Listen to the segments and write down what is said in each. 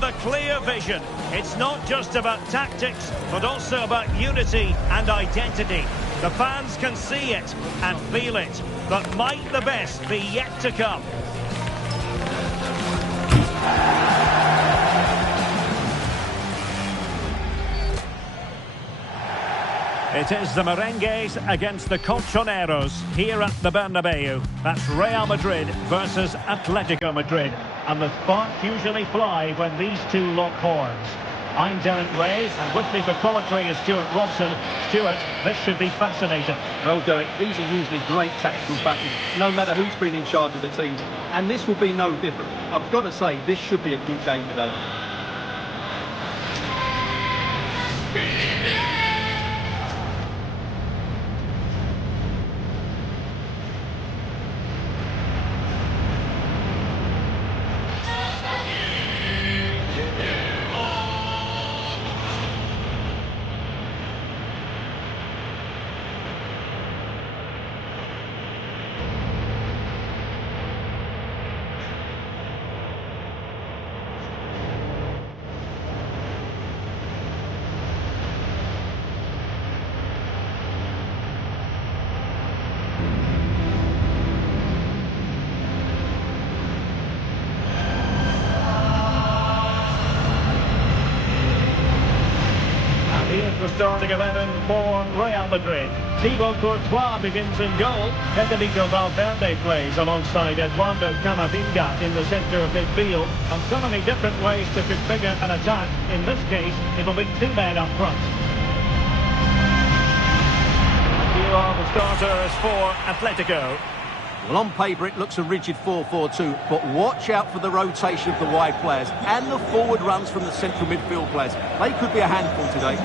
with a clear vision. It's not just about tactics, but also about unity and identity. The fans can see it and feel it, but might the best be yet to come? It is the Merengues against the Colchoneros here at the Bernabeu. That's Real Madrid versus Atletico Madrid. And the sparks usually fly when these two lock horns. I'm Derek Reyes, and with me for commentary is Stuart Robson. Stuart, this should be fascinating. Well, Derek, these are usually great tactical battles, no matter who's been in charge of the team. And this will be no different. I've got to say, this should be a good game today. The starting 11 for Real Madrid. Thibaut Courtois begins in goal. Federico Valverde plays alongside Eduardo Camavinga in the centre of midfield. And so many different ways to configure an attack. In this case, it'll be two men up front. Here are the starters for Atletico. Well, on paper it looks a rigid 4-4-2, but watch out for the rotation of the wide players and the forward runs from the central midfield players. They could be a handful today.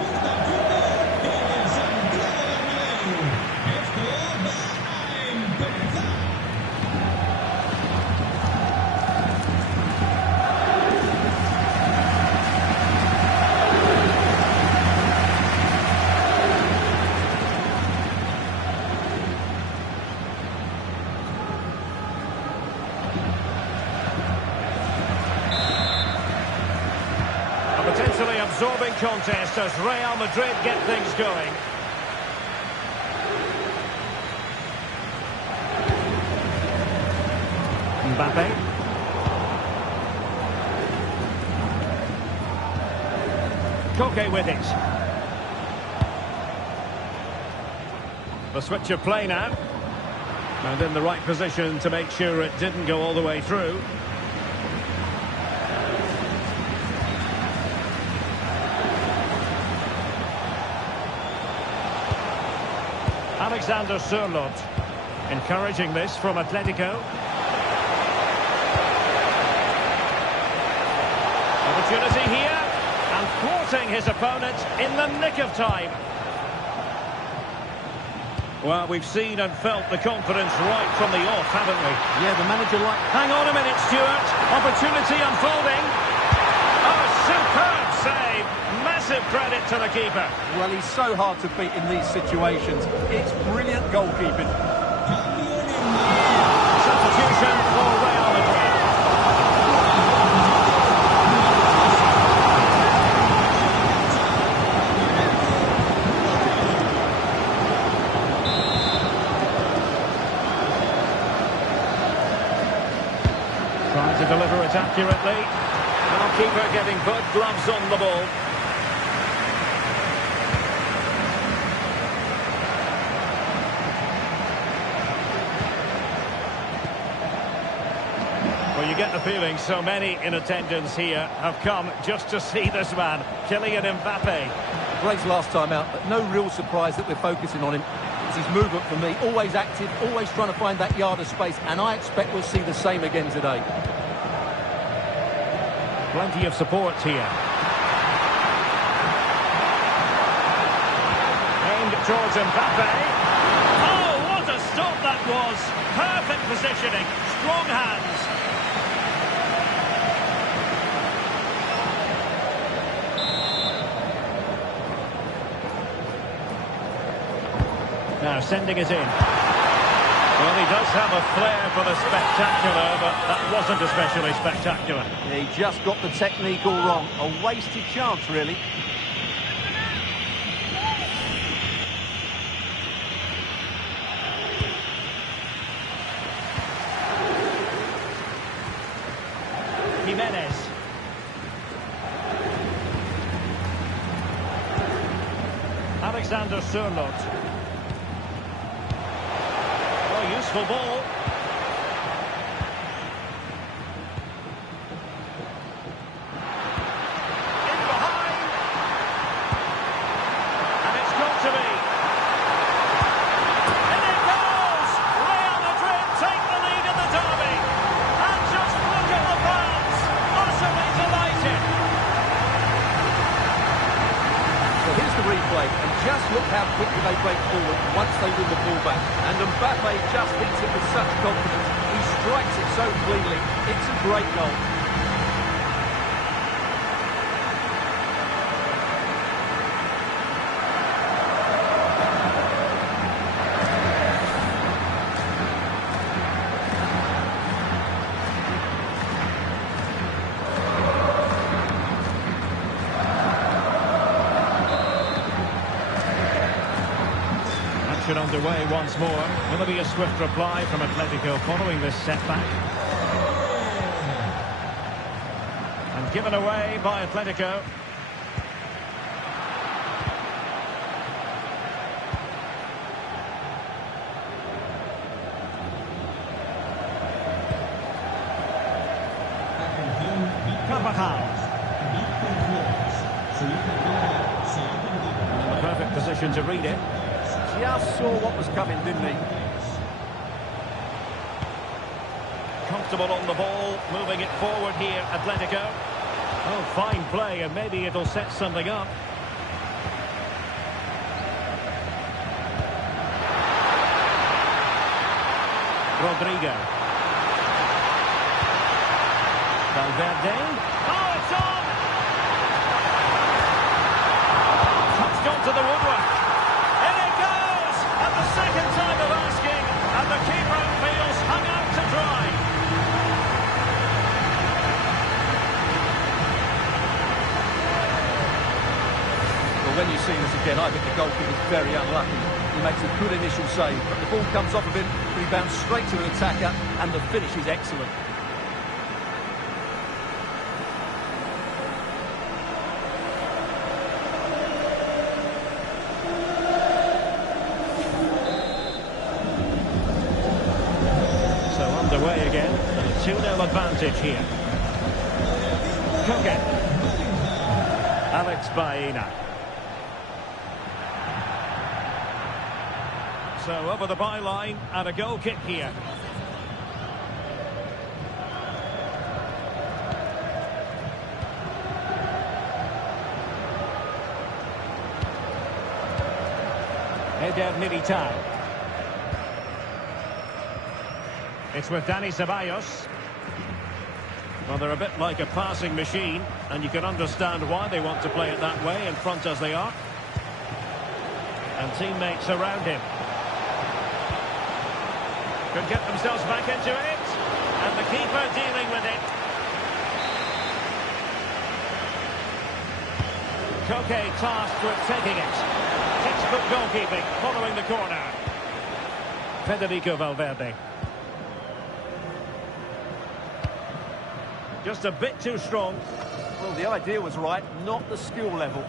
Potentially absorbing contest as Real Madrid get things going. Mbappé. Koke with it. The switch of play now. And in the right position to make sure it didn't go all the way through. Alexander Sørloth, encouraging this from Atletico. Opportunity here, and thwarting his opponent in the nick of time. Well, we've seen and felt the confidence right from the off, haven't we? Yeah, the manager Hang on a minute, Stuart. Opportunity unfolding. Oh, superb save. Massive credit to the keeper. Well, he's so hard to beat in these situations. It's brilliant goalkeeping. Substitution for Real Madrid. Trying to deliver it accurately. Now keeper getting both gloves on the ball. Well, you get the feeling so many in attendance here have come just to see this man, Kylian Mbappé. Great last time out, but no real surprise that we're focusing on him. It's his movement for me, always active, always trying to find that yard of space, and I expect we'll see the same again today. Plenty of support here. Aimed towards Mbappé. Oh, what a stop that was! Perfect positioning, strong hands. Now sending it in. Well, he does have a flair for the spectacular, but that wasn't especially spectacular. Yeah, he just got the technique all wrong. A wasted chance, really. Jimenez. Alexander Sørloth. Oh, useful ball. In behind. And it's got to be. And it goes! Real Madrid take the lead in the derby. And just look at the fans. Utterly delighted. So here's the replay, and just look how quickly they break forward once they win the ball back. And Mbappé just hits it with such confidence. He strikes it so cleanly. It's a great goal. Action underway once more. Will there be a swift reply from Atletico following this setback? And given away by Atletico. Carvajal. In the perfect position to read it. Just saw what was coming, didn't he? Comfortable on the ball, moving it forward here, Atletico. Oh, fine play, and maybe it'll set something up. Rodrigo. Valverde. Oh, it's on! Touched onto the woodwork. In it goes! At the second time of asking, and the keeper feels hung out to dry. Well, when you see this again, I think the goalkeeper is very unlucky. He makes a good initial save, but the ball comes off of him, rebounds straight to an attacker, and the finish is excellent. Underway again, and a 2-0 advantage here. Koke. Alex Baena. So over the byline, and a goal kick here. Eder Militao. It's with Dani Ceballos. Well, they're a bit like a passing machine, and you can understand why they want to play it that way, in front as they are. And teammates around him. Could get themselves back into it. And the keeper dealing with it. Koke tasked with taking it. Textbook goalkeeping, following the corner. Federico Valverde. Just a bit too strong. Well, the idea was right, not the skill level.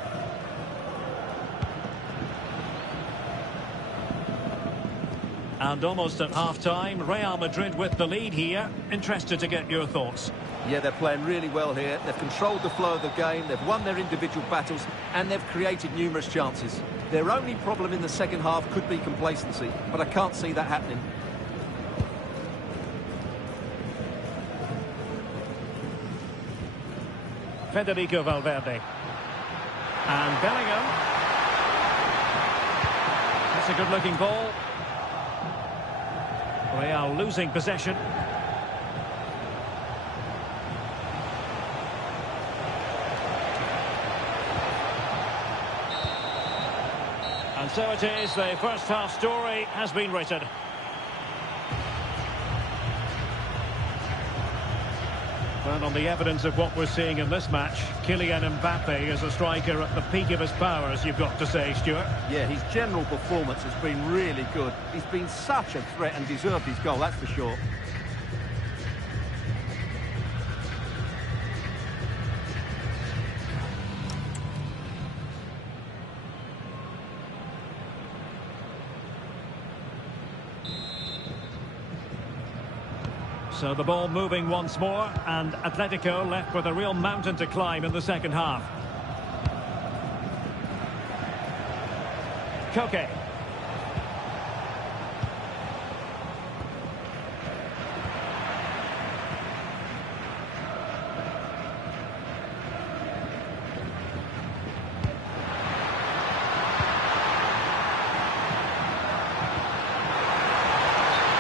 And almost at half-time, Real Madrid with the lead here. Interested to get your thoughts. Yeah, they're playing really well here. They've controlled the flow of the game, they've won their individual battles, and they've created numerous chances. Their only problem in the second half could be complacency, but I can't see that happening. Federico Valverde. And Bellingham. That's a good-looking ball. Real losing possession. And so it is, the first half story has been written. Well, on the evidence of what we're seeing in this match, Kylian Mbappé is a striker at the peak of his powers, you've got to say, Stuart. Yeah, his general performance has been really good. He's been such a threat and deserved his goal, that's for sure. So the ball moving once more, and Atletico left with a real mountain to climb in the second half. Koke.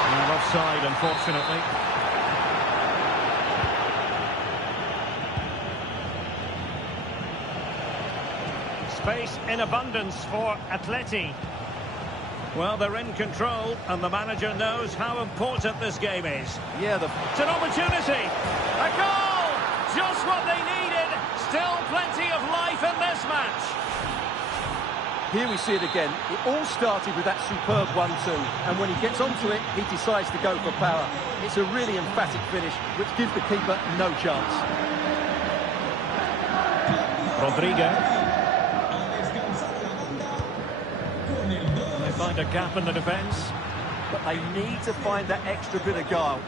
And offside, unfortunately. Space in abundance for Atleti. Well, they're in control, and the manager knows how important this game is. Yeah, it's an opportunity. A goal! Just what they needed. Still plenty of life in this match. Here we see it again. It all started with that superb 1-2, and when he gets onto it, he decides to go for power. It's a really emphatic finish, which gives the keeper no chance. Rodrigo. Find a gap in the defence. But they need to find that extra bit of guile.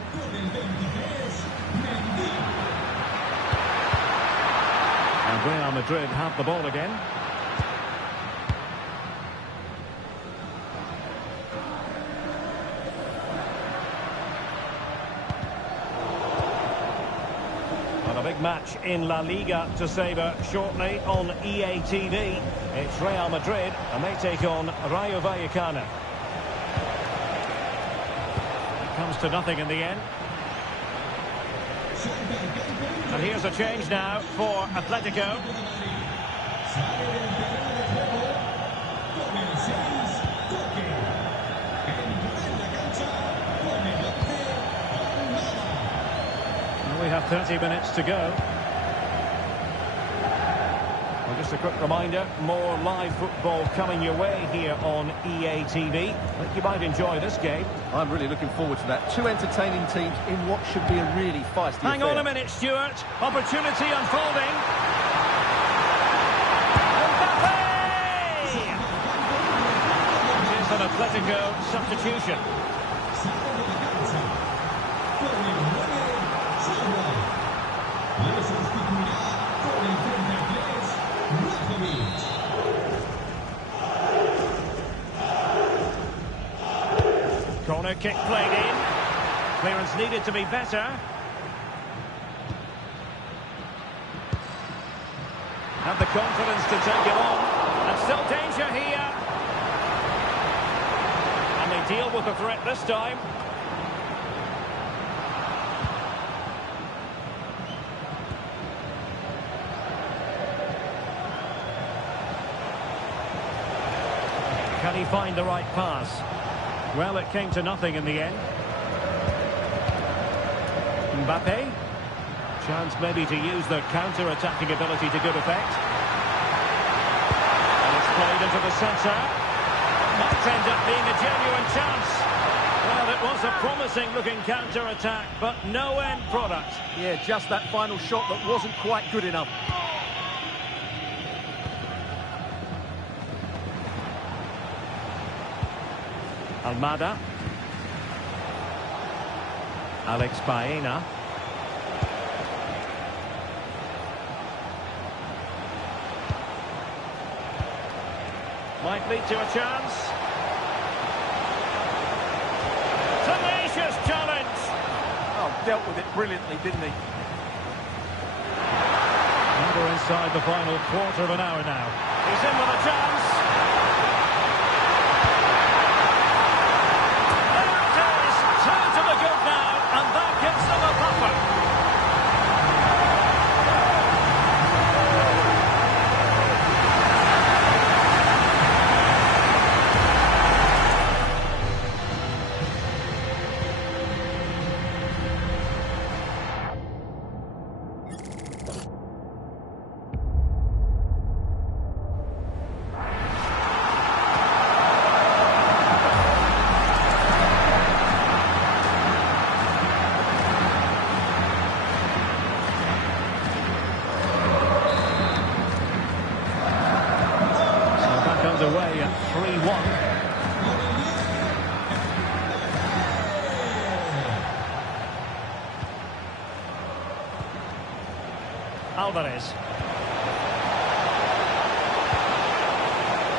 And Real Madrid have the ball again. And a big match in La Liga to savour shortly on EA TV. It's Real Madrid, and they take on Rayo Vallecano. It comes to nothing in the end. And here's a change now for Atletico. And we have 30 minutes to go. Well, just a quick reminder, more live football coming your way here on EA TV. I think you might enjoy this game. I'm really looking forward to that. Two entertaining teams in what should be a really feisty Hang affair. on a minute, Stuart. Opportunity unfolding. Mbappé! It is an Atletico substitution. Corner kick played in. Clearance needed to be better. Have the confidence to take it on. And still danger here. And they deal with the threat this time. Can he find the right pass? Well, it came to nothing in the end. Mbappé. Chance maybe to use the counter-attacking ability to good effect. And it's played into the centre. Might end up being a genuine chance. Well, it was a promising-looking counter-attack, but no end product. Yeah, just that final shot that wasn't quite good enough. Almada. Alex Baena. Might lead to a chance. Tenacious challenge. Oh, dealt with it brilliantly, didn't he? And we're inside the final quarter of an hour now. He's in with a chance. underway at 3-1. Alvarez.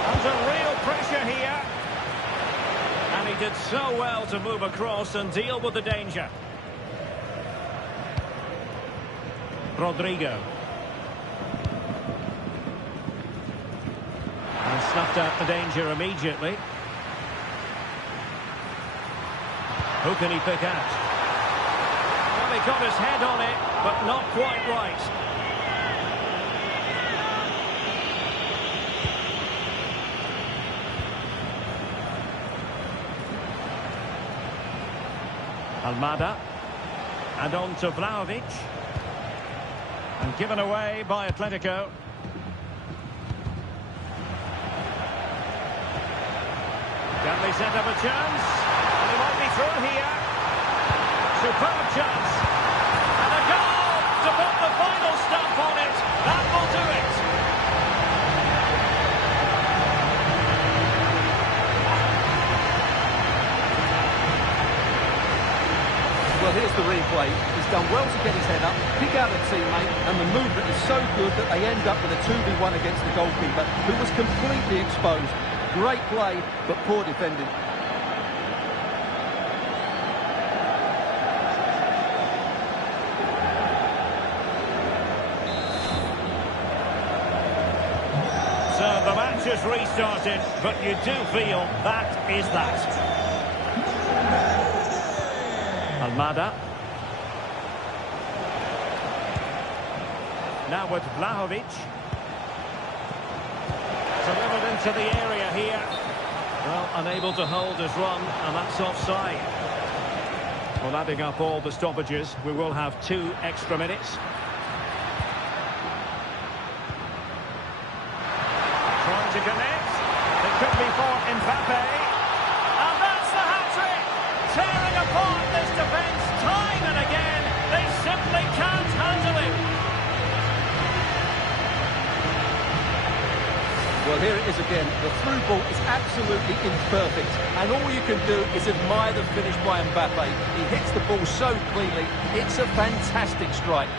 Under real pressure here. And he did so well to move across and deal with the danger. Rodrigo. And snuffed out the danger immediately. Who can he pick out? Well, he got his head on it, but not quite right. Almada. And on to Vlahovic. And given away by Atletico. Can they set up a chance? And he might be through here. Superb chance. And a goal to put the final stamp on it. That will do it. Well, here's the replay. He's done well to get his head up, pick out a teammate, and the movement is so good that they end up with a 2v1 against the goalkeeper, who was completely exposed. Great play, but poor defending. So the match has restarted, but you do feel that is that. Almada. Now with Vlahovic. Delivered into the area here. Well, unable to hold his run, and that's offside. Well, adding up all the stoppages, we will have 2 extra minutes. Trying to connect. It could be for Mbappé. And that's the hat-trick! Tearing apart this defence time and again. They simply can't handle it. Well, here it is again. The through ball is absolutely imperfect, and all you can do is admire the finish by Mbappé. He hits the ball so cleanly. It's a fantastic strike.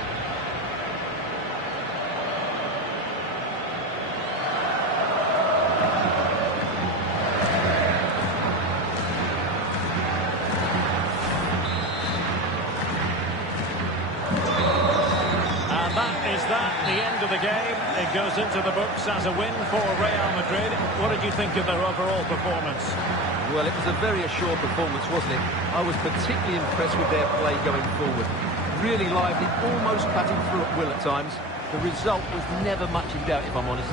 The end of the game, it goes into the books as a win for Real Madrid. What did you think of their overall performance? Well, it was a very assured performance, wasn't it? I was particularly impressed with their play going forward. Really lively, almost cutting through at will at times. The result was never much in doubt, if I'm honest.